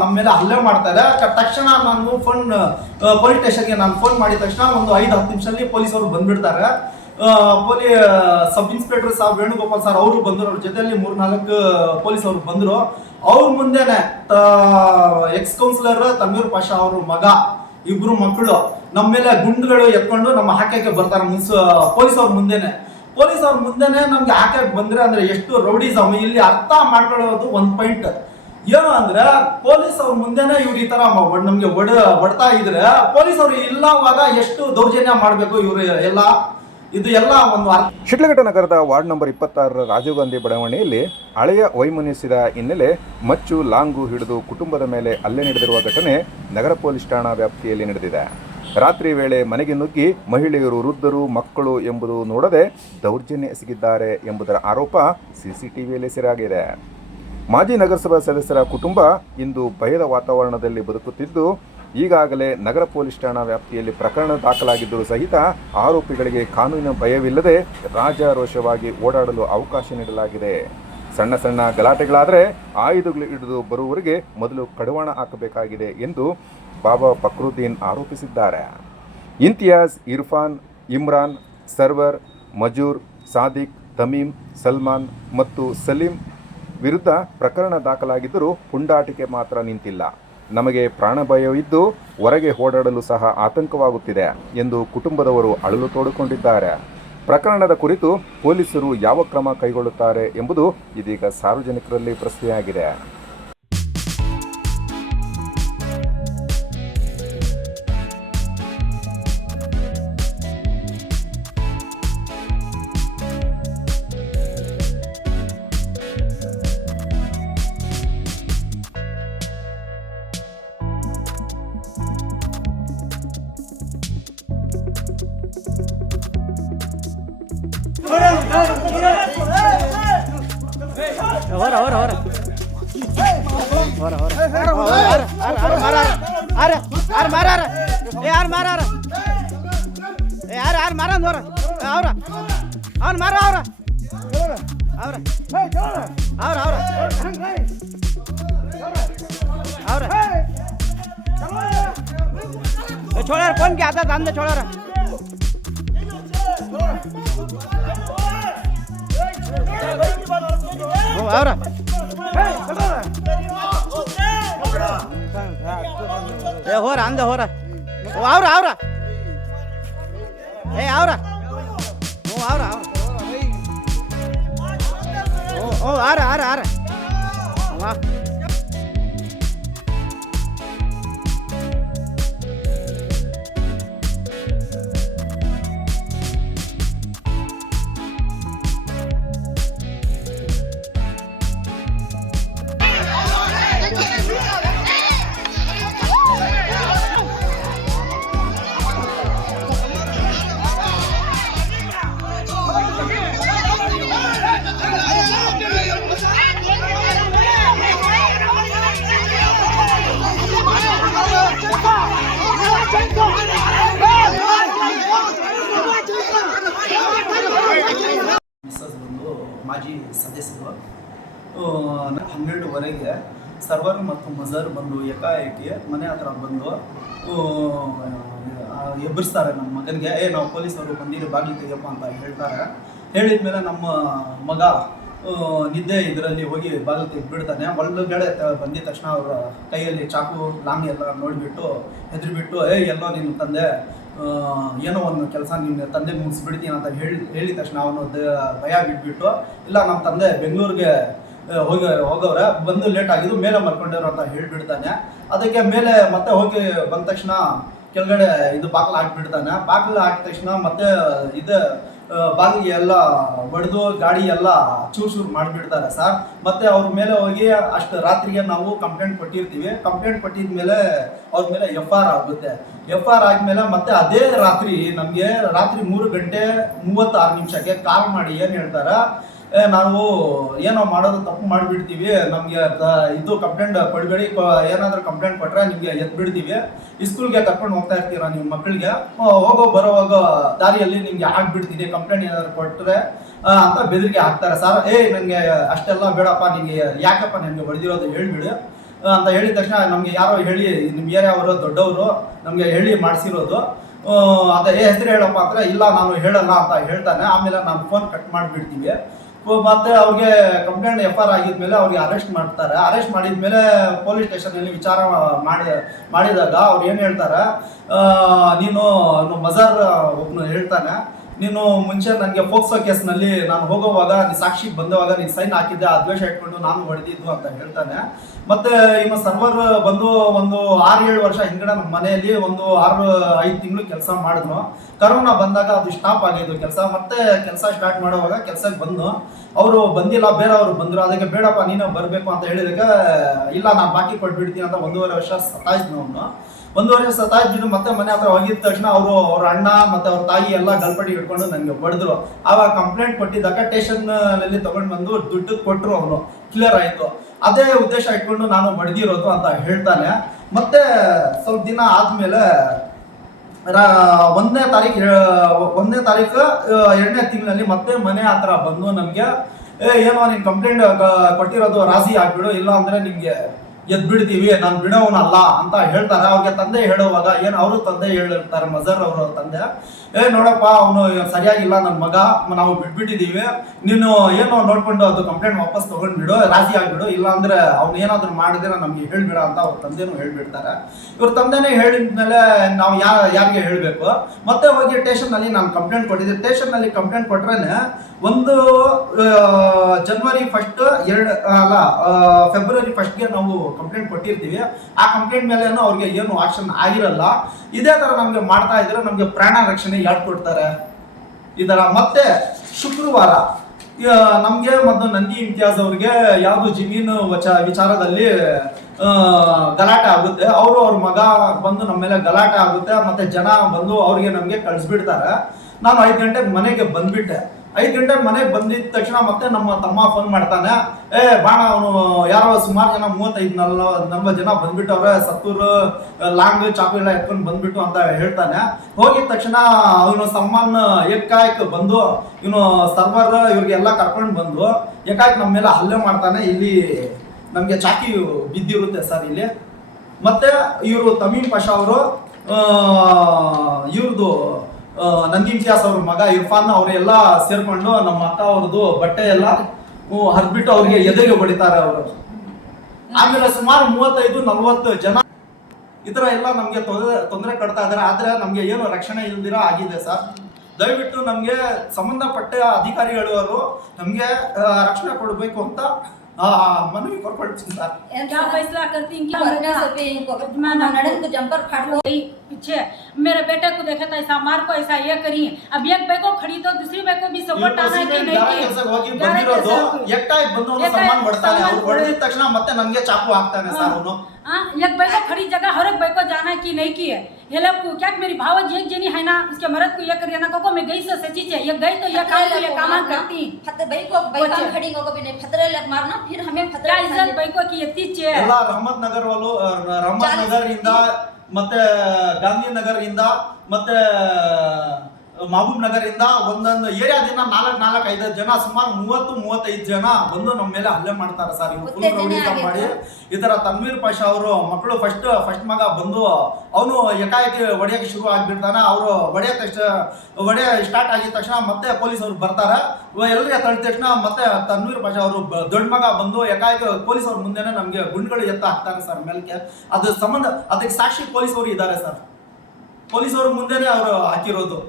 ನಮ್ಮ ಮೇಲೆ ಹಲ್ಲೆ ಮಾಡ್ತಾರೆ. ತಕ್ಷಣ ನಾನು ಪೊಲೀಸ್ ಸ್ಟೇಷನ್ಗೆ ನಾನು ಫೋನ್ ಮಾಡಿದ ತಕ್ಷಣ ಒಂದು 5-10 ನಿಮಿಷದಲ್ಲಿ ಪೊಲೀಸರು ಬಂದ್ಬಿಡ್ತಾರೆ. ಸಬ್ ಇನ್ಸ್ಪೆಕ್ಟರ್ ಸಾಬ್ ವೇಣುಗೋಪಾಲ್ ಸರ್ ಅವರು ಬಂದರು. ಅವ್ರ ಜೊತೆಯಲ್ಲಿ 3-4 ಪೊಲೀಸ್ ಅವರು ಬಂದರು. ಅವ್ರ ಮುಂದೆನೆ ಎಕ್ಸ್ ಕೌನ್ಸಿಲರ್ ತನ್ವೀರ್ ಪಾಷಾ ಅವ್ರ ಮಗ ಇಬ್ರು ಮಕ್ಕಳು ನಮ್ಮ ಮೇಲೆ ಗುಂಡುಗಳು ಎತ್ಕೊಂಡು ನಮ್ಮ ಹಾಕಕ್ಕೆ ಬರ್ತಾರೆ. ಪೊಲೀಸ್ ಅವ್ರ ಮುಂದೆನೆ ನಮ್ಗೆ ಹಾಕಕ್ಕೆ ಬಂದ್ರೆ ಅಂದ್ರೆ ಎಷ್ಟು ರೌಡಿಸಮ್ ಇಲ್ಲಿ ಅರ್ಥ ಮಾಡ್ಕೊಳ್ಳೋದು. ಒಂದು ಪಾಯಿಂಟ್ ಏನು ಅಂದ್ರೆ ಪೊಲೀಸ್ ಅವ್ರ ಮುಂದೆನೆ ಇವ್ರು ಈ ತರ ನಮ್ಗೆ ಹೊಡ್ತಾ ಇದ್ರೆ ಪೊಲೀಸ್ ಅವ್ರು ಇಲ್ಲವಾಗ ಎಷ್ಟು ದೌರ್ಜನ್ಯ ಮಾಡ್ಬೇಕು ಇವ್ರು ಎಲ್ಲ. ಇದು ಎಲ್ಲ ಒಂದು ಶಿಡ್ಲಘಟ್ಟ ನಗರದ ವಾರ್ಡ್ ನಂಬರ್ 26 ರಾಜೀವ್ ಗಾಂಧಿ ಬಡಾವಣೆಯಲ್ಲಿ ಹಳೆಯ ವೈಮನಸ್ಯದ ಹಿನ್ನೆಲೆ ಮಚ್ಚು ಲಾಂಗು ಹಿಡಿದು ಕುಟುಂಬದ ಮೇಲೆ ಹಲ್ಲೆ ನಡೆದಿರುವ ಘಟನೆ ನಗರ ಪೊಲೀಸ್ ಠಾಣಾ ವ್ಯಾಪ್ತಿಯಲ್ಲಿ ನಡೆದಿದೆ. ರಾತ್ರಿ ವೇಳೆ ಮನೆಗೆ ನುಗ್ಗಿ ಮಹಿಳೆಯರು, ವೃದ್ಧರು, ಮಕ್ಕಳು ಎಂಬುದು ನೋಡದೆ ದೌರ್ಜನ್ಯ ಎಸಗಿದ್ದಾರೆ ಎಂಬುದರ ಆರೋಪ ಸಿಸಿಟಿವಿಯಲ್ಲಿ ಸೆರೆಯಾಗಿದೆ. ಮಾಜಿ ನಗರಸಭಾ ಸದಸ್ಯರ ಕುಟುಂಬ ಇಂದು ಭಯದ ವಾತಾವರಣದಲ್ಲಿ ಬದುಕುತ್ತಿದ್ದು, ಈಗಾಗಲೇ ನಗರ ಪೊಲೀಸ್ ಠಾಣಾ ವ್ಯಾಪ್ತಿಯಲ್ಲಿ ಪ್ರಕರಣ ದಾಖಲಾಗಿದ್ದರೂ ಸಹಿತ ಆರೋಪಿಗಳಿಗೆ ಕಾನೂನಿನ ಭಯವಿಲ್ಲದೆ ರಾಜಾರೋಷವಾಗಿ ಓಡಾಡಲು ಅವಕಾಶ ನೀಡಲಾಗಿದೆ. ಸಣ್ಣ ಸಣ್ಣ ಗಲಾಟೆಗಳಾದರೆ ಆಯುಧಗಳು ಹಿಡಿದು ಬರುವವರೆಗೆ ಮೊದಲು ಕಡಿವಾಣ ಹಾಕಬೇಕಾಗಿದೆ ಎಂದು ಬಾಬಾ ಫಕ್ರುದ್ದೀನ್ ಆರೋಪಿಸಿದ್ದಾರೆ. Imtiaz, Irfan, Imran, server, majeure, Sadiq, Tamim, Salman ಮತ್ತು ಸಲೀಂ ವಿರುದ್ಧ ಪ್ರಕರಣ ದಾಖಲಾಗಿದ್ದರೂ ಪುಂಡಾಟಿಕೆ ಮಾತ್ರ ನಿಂತಿಲ್ಲ. ನಮಗೆ ಪ್ರಾಣಭಯವಿದ್ದು ಹೊರಗೆ ಓಡಾಡಲು ಸಹ ಆತಂಕವಾಗುತ್ತಿದೆ ಎಂದು ಕುಟುಂಬದವರು ಅಳಲು ತೋಡಿಕೊಂಡಿದ್ದಾರೆ. ಪ್ರಕರಣದ ಕುರಿತು ಪೊಲೀಸರು ಯಾವ ಕ್ರಮ ಕೈಗೊಳ್ಳುತ್ತಾರೆ ಎಂಬುದು ಇದೀಗ ಸಾರ್ವಜನಿಕರಲ್ಲಿ ಪ್ರಶ್ನೆಯಾಗಿದೆ. छोड़ा कौन क्या आता दाम दे छोड़ा ahora ahora anda ahora ahora ahora ahora ahora ಮಾಜಿ ಸದಸ್ಯರು 12ವರೆಗೆ ಸರ್ವರ್ ಮತ್ತು ಮಜರ್ ಬಂದು ಏಕಾಏಕಿ ಮನೆ ಹತ್ರ ಬಂದು ಎಬ್ಬರಿಸ್ತಾರೆ ನಮ್ಮ ಮಗನಿಗೆ. ನಾವು ಪೊಲೀಸರು ಬಂದಿರೋ ಬಾಗಿಲು ತೆಗೆಯಪ್ಪ ಅಂತ ಹೇಳ್ತಾರೆ. ಹೇಳಿದ ಮೇಲೆ ನಮ್ಮ ಮಗ ನಿದ್ದೆ ಇದರಲ್ಲಿ ಹೋಗಿ ಬಾಗಿಲು ತೆಗೆದ್ಬಿಡ್ತಾನೆ. ಒಳಗಡೆ ಬಂದಿದ ತಕ್ಷಣ ಅವರ ಕೈಯಲ್ಲಿ ಚಾಕು ಲಾಂಗ್ ಎಲ್ಲ ನೋಡಿಬಿಟ್ಟು ಹೆದರಿಬಿಟ್ಟು ಎಲ್ಲೋ ನಿನ್ನ ತಂದೆ ಏನೋ ಒಂದು ಕೆಲಸ ನಿನ್ನ ತಂದೆ ಮುಗಿಸ್ಬಿಡ್ತೀನಿ ಅಂತ ಹೇಳಿದ ತಕ್ಷಣ ಅವನು ಭಯ ಬಿಟ್ಬಿಟ್ಟು, ಇಲ್ಲ ನಮ್ಮ ತಂದೆ ಬೆಂಗಳೂರಿಗೆ ಹೋಗವ್ರೆ, ಬಂದು ಲೇಟ್ ಆಗಿದ್ದು ಮೇಲೆ ಮಲ್ಕೊಂಡಿರೋ ಅಂತ ಹೇಳಿಬಿಡ್ತಾನೆ. ಅದಕ್ಕೆ ಮೇಲೆ ಮತ್ತೆ ಹೋಗಿ ಬಂದ ತಕ್ಷಣ ಕೆಳಗಡೆ ಇದು ಬಾಗಿಲು ಹಾಕಿಬಿಡ್ತಾನೆ. ಬಾಗಿಲು ಹಾಕಿದ ತಕ್ಷಣ ಮತ್ತೆ ಇದು ಬಾಗಿಲಿಗೆ ಎಲ್ಲ ಬಡಿದು ಗಾಡಿ ಎಲ್ಲ ಚೂರು ಮಾಡಿಬಿಡ್ತಾರೆ ಸರ್. ಮತ್ತೆ ಅವ್ರ ಮೇಲೆ ಹೋಗಿ ಅಷ್ಟು ರಾತ್ರಿಗೆ ನಾವು ಕಂಪ್ಲೇಂಟ್ ಕೊಟ್ಟಿರ್ತೀವಿ. ಕಂಪ್ಲೇಂಟ್ ಕೊಟ್ಟಿದ ಮೇಲೆ ಅವ್ರ ಮೇಲೆ FR ಆಗುತ್ತೆ. FR ಆದ್ಮೇಲೆ ಮತ್ತೆ ಅದೇ ರಾತ್ರಿ ನಮಗೆ ರಾತ್ರಿ 3:36 ಕಾಲ್ ಮಾಡಿ ಏನು ಹೇಳ್ತಾರೆ, ನಾವು ಏನೋ ಮಾಡೋದು ತಪ್ಪು ಮಾಡಿಬಿಡ್ತೀವಿ, ನಮಗೆ ಇದು ಕಂಪ್ಲೇಂಟ್ ಕೊಡಬೇಡಿ, ಏನಾದರೂ ಕಂಪ್ಲೇಂಟ್ ಕೊಟ್ಟರೆ ನಿಮಗೆ ಎತ್ಬಿಡ್ತೀವಿ, ಸ್ಕೂಲ್ಗೆ ಕರ್ಕೊಂಡು ಹೋಗ್ತಾ ಇರ್ತೀರಾ ನೀವು ಮಕ್ಕಳಿಗೆ, ಬರೋವಾಗ ದಾರಿಯಲ್ಲಿ ನಿಮಗೆ ಆಗ್ಬಿಡ್ತೀನಿ ಕಂಪ್ಲೇಂಟ್ ಏನಾದ್ರು ಕೊಟ್ಟರೆ ಅಂತ ಬೆದರಿಕೆ ಹಾಕ್ತಾರೆ ಸರ್. ನನಗೆ ಅಷ್ಟೆಲ್ಲ ಬೇಡಪ್ಪ, ನಿಮಗೆ ಯಾಕಪ್ಪ ನನಗೆ ಹೊಡೆದಿರೋದು ಹೇಳ್ಬಿಡು, ಅಂತ ಹೇಳಿದ ತಕ್ಷಣ ನಮಗೆ ಯಾರೋ ಹೇಳಿ ನಿಮ್ಮ ಏರಿಯಾವರು ದೊಡ್ಡವರು ನಮಗೆ ಹೇಳಿ ಮಾಡಿಸಿರೋದು. ಅದೇ ಹೆಸರು ಹೇಳಪ್ಪ ಅಂದರೆ ಇಲ್ಲ ನಾನು ಹೇಳಲ್ಲ ಅಂತ ಹೇಳ್ತಾನೆ. ಆಮೇಲೆ ನಾನು ಫೋನ್ ಕಟ್ ಮಾಡಿಬಿಡ್ತೀವಿ. ಮತ್ತೆ ಅವ್ರಿಗೆ ಕಂಪ್ಲೇಂಟ್ FR ಆಗಿದ್ಮೇಲೆ ಅವ್ರಿಗೆ ಅರೆಸ್ಟ್ ಮಾಡ್ತಾರೆ. ಅರೆಸ್ಟ್ ಮಾಡಿದ್ಮೇಲೆ ಪೊಲೀಸ್ ಸ್ಟೇಷನಲ್ಲಿ ವಿಚಾರ ಮಾಡಿದಾಗ ಅವ್ರು ಏನು ಹೇಳ್ತಾರೆ, ನೀನು ಮಜಾರ್ ಒಬ್ಬನು ಹೇಳ್ತಾನೆ, ನೀನು ಮುಂಚೆ ನನಗೆ ಫೋಕ್ಸೋ ಕೇಸ್ನಲ್ಲಿ ನಾನು ಹೋಗೋವಾಗ ಸಾಕ್ಷಿಗೆ ಬಂದವಾಗ ನೀನು ಸೈನ್ ಹಾಕಿದ್ದೆ, ಆ ದ್ವೇಷ ಇಟ್ಕೊಂಡು ನಾನು ಹೊಡೆದಿದ್ದು ಅಂತ ಹೇಳ್ತಾನೆ. ಮತ್ತೆ ಇನ್ನು ಸರ್ವರ್ ಬಂದು ಒಂದು 6-7 ವರ್ಷ ಹಿಂದ್ಗಡೆ ನಮ್ಮ ಮನೆಯಲ್ಲಿ ಒಂದು 6-5 ತಿಂಗಳು ಕೆಲಸ ಮಾಡಿದ್ರು. ಕರೋನಾ ಬಂದಾಗ ಅದು ಸ್ಟಾಪ್ ಆಗಿದ್ದು ಕೆಲಸ. ಮತ್ತೆ ಕೆಲಸ ಸ್ಟಾರ್ಟ್ ಮಾಡುವಾಗ ಕೆಲಸಕ್ಕೆ ಬಂದು ಅವರು ಬಂದಿಲ್ಲ, ಬೇರೆಯವರು ಬಂದರು. ಅದಕ್ಕೆ ಬೇಡಪ್ಪ ನೀನು ಬರಬೇಕು ಅಂತ ಹೇಳಿದಾಗ ಇಲ್ಲ ನಾನು ಬಾಕಿ ಕೊಟ್ಬಿಡ್ತೀನಿ ಅಂತ 1.5 ವರ್ಷ ಸತಾಯಿಸ್ನು ಅವನು. 1 ವರ್ಷ ಸತಾಯಿಸ್ಬಿಟ್ಟು ಮತ್ತೆ ಮನೆ ಹತ್ರ ಹೋಗಿದ ತಕ್ಷಣ ಅವ್ರ ಅಣ್ಣ ಮತ್ತೆ ಅವ್ರ ತಾಯಿ ಎಲ್ಲ ಗಲ್ಪಡಿ ಹಿಡ್ಕೊಂಡು ನನಗೆ ಹೊಡೆದ್ರು. ಆವಾಗ ಕಂಪ್ಲೇಂಟ್ ಕೊಟ್ಟಿದ್ದಾಗ ಸ್ಟೇಷನ್ನಲ್ಲಿ ತಗೊಂಡು ಬಂದು ದುಡ್ಡು ಕೊಟ್ಟರು, ಅವನು ಕ್ಲಿಯರ್ ಆಯಿತು. ಅದೇ ಉದ್ದೇಶ ಇಟ್ಕೊಂಡು ನಾನು ಹೊಡೆದಿರೋದು ಅಂತ ಹೇಳ್ತಾನೆ. ಮತ್ತೆ ಸ್ವಲ್ಪ ದಿನ ಆದಮೇಲೆ 1ನೇ ತಾರೀಕು 2ನೇ ತಿಂಗಳಲ್ಲಿ ಮತ್ತೆ ಮನೆ ಹತ್ರ ಬಂದು ನಮಗೆ ಏನೋ ನೀನು ಕಂಪ್ಲೇಂಟ್ ಕೊಟ್ಟಿರೋದು ರಾಜಿ ಆಗ್ಬಿಡು, ಇಲ್ಲ ಅಂದರೆ ನಿಮಗೆ ಎದ್ ಬಿಡ್ತೀವಿ, ನಾನು ಬಿಡೋವನಲ್ಲ ಅಂತ ಹೇಳ್ತಾರೆ. ಅವ್ರಿಗೆ ತಂದೆ ಹೇಳುವಾಗ ಏನು ಅವರು ತಂದೆ ಹೇಳಿರ್ತಾರೆ, ಮಜರ್ ಅವರು ತಂದೆ, ನೋಡಪ್ಪ ಅವನು ಸರಿಯಾಗಿಲ್ಲ ನನ್ನ ಮಗ, ನಾವು ಬಿಟ್ಬಿಟ್ಟಿದ್ದೀವಿ, ನೀನು ಏನೋ ನೋಡ್ಕೊಂಡು ಅದು ಕಂಪ್ಲೇಂಟ್ ವಾಪಸ್ ತೊಗೊಂಡ್ಬಿಡು, ರಾಜಿ ಆಗಿಬಿಡು, ಇಲ್ಲ ಅಂದರೆ ಅವ್ನು ಏನಾದರೂ ಮಾಡಿದ್ರೆ ನಮಗೆ ಹೇಳ್ಬಿಡ ಅಂತ ಅವ್ರ ತಂದೆನೂ ಹೇಳ್ಬಿಡ್ತಾರೆ. ಇವ್ರ ತಂದೆನೇ ಹೇಳಿದ್ಮೇಲೆ ನಾವು ಯಾರಿಗೆ ಹೇಳಬೇಕು? ಮತ್ತೆ ಹೋಗಿ ಸ್ಟೇಷನ್ನಲ್ಲಿ ನಾನು ಕಂಪ್ಲೇಂಟ್ ಕೊಟ್ಟಿದ್ದೆ. ಸ್ಟೇಷನ್ನಲ್ಲಿ ಕಂಪ್ಲೇಂಟ್ ಕೊಟ್ರೇನೆ ಒಂದು ಜನವರಿ 1 ಫೆಬ್ರವರಿ 1ಗೆ ನಾವು ಕಂಪ್ಲೇಂಟ್ ಕೊಟ್ಟಿರ್ತೀವಿ. ಆ ಕಂಪ್ಲೇಂಟ್ ಮೇಲೆ ಅವ್ರಿಗೆ ಏನು ಆಕ್ಷನ್ ಆಗಿರಲ್ಲ. ಇದೇ ಥರ ನಮಗೆ ಮಾಡ್ತಾ ಇದ್ರೆ ನಮಗೆ ಪ್ರಾಣ ರಕ್ಷಣೆ ಯಾರು ಕೊಡ್ತಾರೆ ಈ ಥರ. ಮತ್ತೆ ಶುಕ್ರವಾರ ನಮಗೆ ಮತ್ತು ನಂದಿ ಇಮ್ತಿಯಾಜ್ ಅವ್ರಿಗೆ ಯಾವುದು ಜಮೀನು ವಿಚಾರದಲ್ಲಿ ಗಲಾಟೆ ಆಗುತ್ತೆ. ಅವ್ರ ಮಗ ಬಂದು ನಮ್ಮ ಮೇಲೆ ಗಲಾಟೆ ಆಗುತ್ತೆ. ಮತ್ತೆ ಜನ ಬಂದು ಅವ್ರಿಗೆ ನಮಗೆ ಕಳಿಸ್ಬಿಡ್ತಾರೆ. ನಾನು 5 ಗಂಟೆಗೆ ಮನೆಗೆ ಬಂದ್ಬಿಟ್ಟೆ. 5 ಗಂಟೆಗೆ ಮನೆಗೆ ಬಂದಿದ್ದ ತಕ್ಷಣ ಮತ್ತೆ ನಮ್ಮ ತಮ್ಮ ಫೋನ್ ಮಾಡ್ತಾನೆ, ಬಾಣ ಅವನು ಯಾರೋ ಸುಮಾರು ಜನ 35-40 ಜನ ಬಂದ್ಬಿಟ್ಟವ್ರೆ, ಸತ್ತೂರು ಲಾಂಗ್ ಚಾಕು ಎಲ್ಲ ಎತ್ಕೊಂಡು ಬಂದ್ಬಿಟ್ಟು ಅಂತ ಹೇಳ್ತಾನೆ. ಹೋಗಿದ ತಕ್ಷಣ ಅವನು ಸಲ್ಮಾನ್ ಏಕಾಏಕ್ ಬಂದು ಇವನು ಸರ್ವರ್ ಇವ್ರಿಗೆಲ್ಲ ಕರ್ಕೊಂಡು ಬಂದು ಏಕಾಏಕ್ ನಮ್ಮ ಮೇಲೆ ಹಲ್ಲೆ ಮಾಡ್ತಾನೆ. ಇಲ್ಲಿ ನಮಗೆ ಚಾಕಿ ಬಿದ್ದಿರುತ್ತೆ ಸರ್ ಇಲ್ಲಿ. ಮತ್ತೆ ಇವರು ತಮೀಮ್ ಪಾಷಾ ಅವರು ಇವ್ರದ್ದು ನಂದಿ ಇಮ್ತಿಯಾಜ್ ಅವ್ರ ಮಗ ಇರ್ಫಾನ್ ಅವರೆಲ್ಲ ಸೇರ್ಕೊಂಡು ನಮ್ಮ ಅಕ್ಕ ಅವ್ರದ್ದು ಬಟ್ಟೆ ಎಲ್ಲ ಹರಿದ್ಬಿಟ್ಟು ಅವ್ರಿಗೆ ಎದೆಗೆ ಹೊಡಿತಾರೆ ಅವರು. ಆಮೇಲೆ ಸುಮಾರು 35-40 ಜನ ಈ ಥರ ಎಲ್ಲ ನಮಗೆ ತೊಂದರೆ ಕೊಡ್ತಾ ಇದ್ದಾರೆ. ಆದರೆ ನಮಗೆ ಏನು ರಕ್ಷಣೆ ಇಲ್ದಿರ ಆಗಿದೆ ಸರ್. ದಯವಿಟ್ಟು ನಮಗೆ ಸಂಬಂಧಪಟ್ಟ ಅಧಿಕಾರಿಗಳು ನಮಗೆ ರಕ್ಷಣೆ ಕೊಡಬೇಕು ಅಂತ ಮನವಿ ಕೊಡ್ತೀನಿ सर। क्या फैसला करती हैं कि जंपर फाड़ लो पीछे मेरे बेटे को देखा था ऐसा मार को ऐसा ये करी। अब एक बैग को खड़ी तो दूसरी बैग को भी सपोर्ट आना कि नहीं ಹೊಡೆದಿದ ತಕ್ಷಣ ಮತ್ತೆ ನಮಗೆ ಚಾಕು ಹಾಕ್ತಾನೆ ಸರ್ ಅವನು। एक बैग को खड़ी जगह हर एक बैग को जाना कि नहीं की है ये लोग को क्या मेरी भावज एक जनी है ना उसके मर्द को ये करिए ना को मैं गई से सची है ये गई तो ये काम करती फतर भाई को भाई काम खड़ी को भी नहीं फतरे लग मारना फिर हमें फतरा इज्जत भाई को की इतनी चे ಎಲ್ಲ ರಹಮತ್ ನಗರ್ ವಾಲು ರಹಮತ್ ನಗರ್ ಇಂದ ಮತ್ತೆ ಗಾಂಧಿ ನಗರ್ ಇಂದ ಮತ್ತೆ ಮಹಬೂಬ್ ನಗರ್ ಇಂದ ಒಂದೊಂದು ಏರಿಯಾದಿಂದ 4-5 ಜನ ಸುಮಾರು 30-35 ಜನ ಬಂದು ನಮ್ಮ ಮೇಲೆ ಹಲ್ಲೆ ಮಾಡ್ತಾರೆ ಸರ್। ಇವರು ಫುಲ್ ರೌಡಿಸಂ ಮಾಡಿ ಈ ತರ ತನ್ವೀರ್ ಪಾಷಾ ಅವರು ಮಕ್ಕಳು ಫಸ್ಟ್ ಮಗ ಬಂದು ಅವನು ಏಕಾಏಕಿ ಹೊಡೆಯಕ್ಕೆ ಶುರು ಆಗ್ಬಿಡ್ತಾನೆ। ಅವರು ಹೊಡೆಯ ಸ್ಟಾರ್ಟ್ ಆಗಿದ ತಕ್ಷಣ ಮತ್ತೆ ಪೊಲೀಸ್ ಅವರು ಬರ್ತಾರೆ, ಎಲ್ಲರಿಗೆ ತಳ್ಳಿದ ತಕ್ಷಣ ಮತ್ತೆ ತನ್ವೀರ್ ಪಾಷಾ ಅವರು ದೊಡ್ಡ ಮಗ ಬಂದು ಏಕಾಏಕಿ ಪೊಲೀಸ್ ಅವ್ರ ಮುಂದೆನೆ ನಮಗೆ ಗುಂಡ್ಗಳು ಎತ್ತ ಹಾಕ್ತಾರೆ ಸರ್ ಮೇಲಕ್ಕೆ। ಅದು ಸಂಬಂಧ ಅದಕ್ಕೆ ಸಾಕ್ಷಿ ಪೊಲೀಸ್ ಅವರು ಇದ್ದಾರೆ ಸರ್, ಪೊಲೀಸ್ ಅವ್ರ ಮುಂದೆನೆ ಅವರು ಹಾಕಿರೋದು।